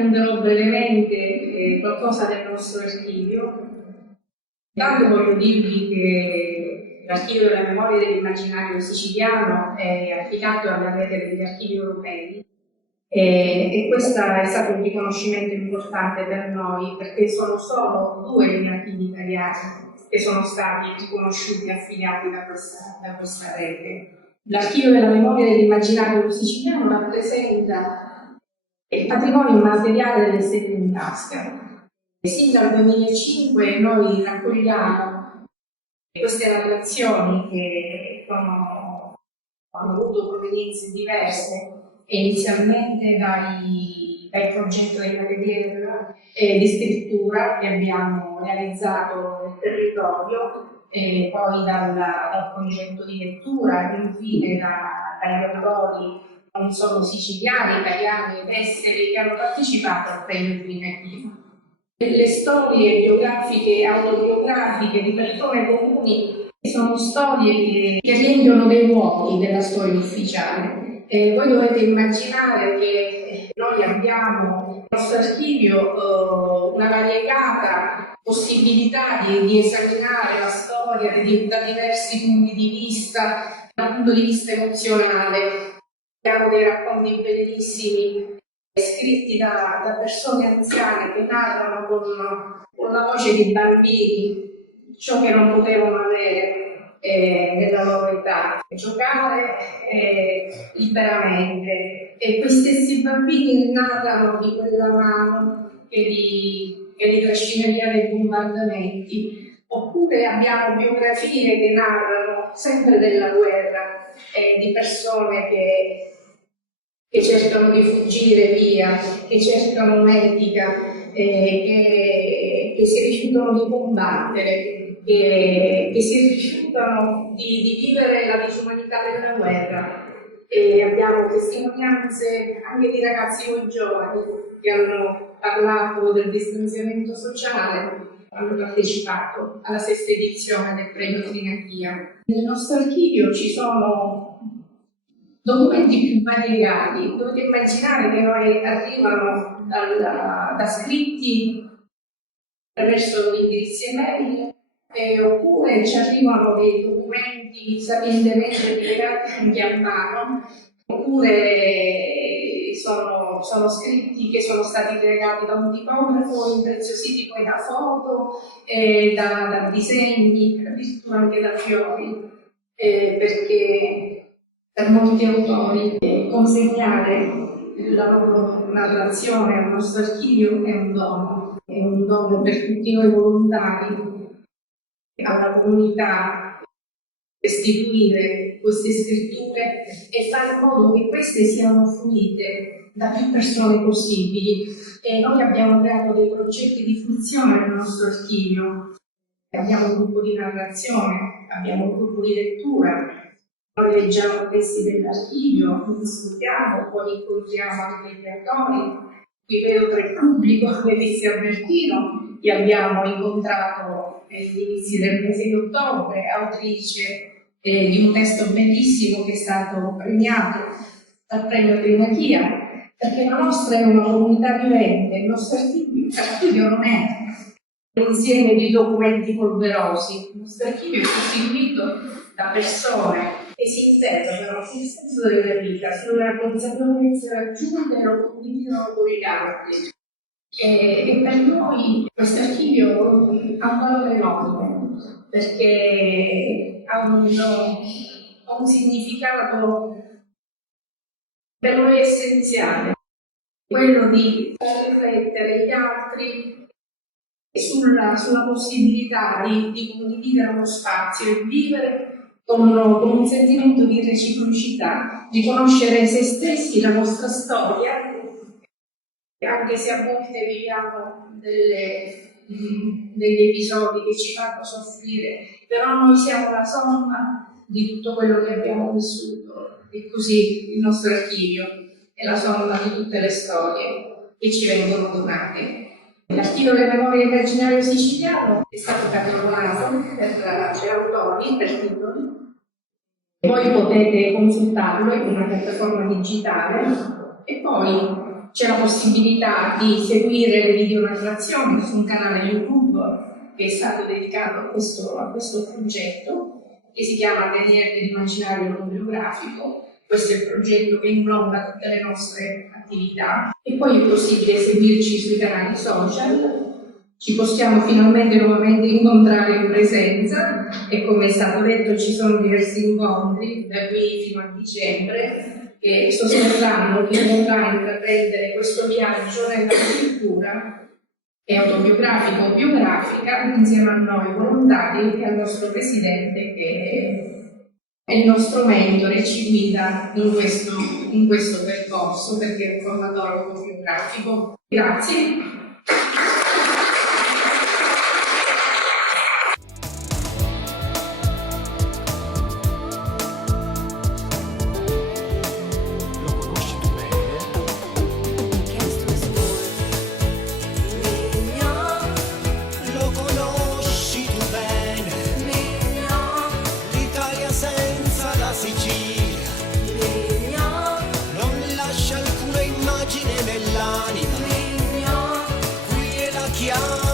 racconterò brevemente qualcosa del nostro archivio. Intanto voglio dirvi che l'Archivio della Memoria dell'Immaginario Siciliano è affidato alla rete degli archivi europei e questo è stato un riconoscimento importante per noi perché sono solo 2 gli archivi italiani che sono stati riconosciuti e affiliati da questa rete. L'Archivio della Memoria dell'Immaginario Siciliano rappresenta il patrimonio immateriale delle sette in tasca. Sin dal 2005 noi raccogliamo queste narrazioni che hanno avuto provenienze diverse, inizialmente dal progetto dell'atelier di scrittura che abbiamo realizzato nel territorio, e poi dal progetto di lettura, e infine dagli autori non solo siciliani, italiani ed esteri che hanno partecipato al premio Trinachia. Le storie biografiche e autobiografiche di persone comuni sono storie che riempiono dei vuoti della storia ufficiale. Voi dovete immaginare che noi abbiamo nel nostro archivio una variegata possibilità di esaminare la storia da diversi punti di vista, dal punto di vista emozionale. Abbiamo dei racconti bellissimi scritti da persone anziane che narrano con la voce di bambini ciò che non potevano avere nella loro età, giocare liberamente, e questi stessi bambini narrano di quella mano che li trascina via dai bombardamenti. Oppure abbiamo biografie che narrano sempre della guerra, di persone che cercano di fuggire via, che cercano un'etica, che si rifiutano di combattere, che si rifiutano di vivere la disumanità della guerra. E abbiamo testimonianze anche di ragazzi molto giovani che hanno parlato del distanziamento sociale, hanno partecipato alla 6ª edizione del premio Trinachia. Nel nostro archivio ci sono documenti più variegati. Dovete immaginare che noi arrivano da scritti attraverso gli indirizzi email, oppure ci arrivano dei documenti sapientemente piegati anche a mano, oppure sono scritti che sono stati creati da un tipografo, impreziositi poi da foto, da disegni, addirittura anche da fiori, perché per molti autori consegnare la loro narrazione al nostro archivio è un dono per tutti noi volontari, alla comunità, restituire queste scritture e fare in modo che queste siano fruite da più persone possibili. E noi abbiamo creato dei progetti di fruizione nel nostro archivio. Abbiamo un gruppo di narrazione, abbiamo un gruppo di lettura. Noi leggiamo testi dell'archivio, discutiamo, poi incontriamo anche gli autori. Qui vedo tra il pubblico Letizia Albertino, che abbiamo incontrato negli inizi del mese di ottobre, autrice di un testo bellissimo che è stato premiato dal premio Trinachia, perché la nostra è una comunità vivente, il nostro archivio non è un insieme di documenti polverosi, il nostro archivio è costituito da persone che si interrogano sul senso della vita, sulla consapevolezza raggiunta e lo condividono con gli altri. E per noi questo archivio ha un valore enorme, perché ha un significato per noi essenziale, quello di far riflettere gli altri sulla possibilità di condividere uno spazio e vivere con un sentimento di reciprocità, di conoscere se stessi, la nostra storia, anche se a volte viviamo degli episodi che ci fanno soffrire, però noi siamo la somma di tutto quello che abbiamo vissuto, e così il nostro archivio è la somma di tutte le storie che ci vengono donate. L'Archivio della Memoria Immaginario Siciliano è stato catalogato per autori, per titoli. Voi potete consultarlo in una piattaforma digitale e poi c'è la possibilità di seguire le videonarrazioni su un canale YouTube che è stato dedicato a questo progetto, che si chiama Atelier dell'immaginario non biografico. Questo è il progetto che ingloba tutte le nostre attività. E poi è possibile seguirci sui canali social. Ci possiamo finalmente nuovamente incontrare in presenza e, come è stato detto, ci sono diversi incontri da qui fino a dicembre che sosterranno chi vorrà intraprendere questo viaggio nella scrittura e autobiografica o biografica insieme a noi volontari e al nostro presidente, che è il nostro mentore e ci guida in questo percorso, perché è un formatore autobiografico. Grazie. Qui è la chiave.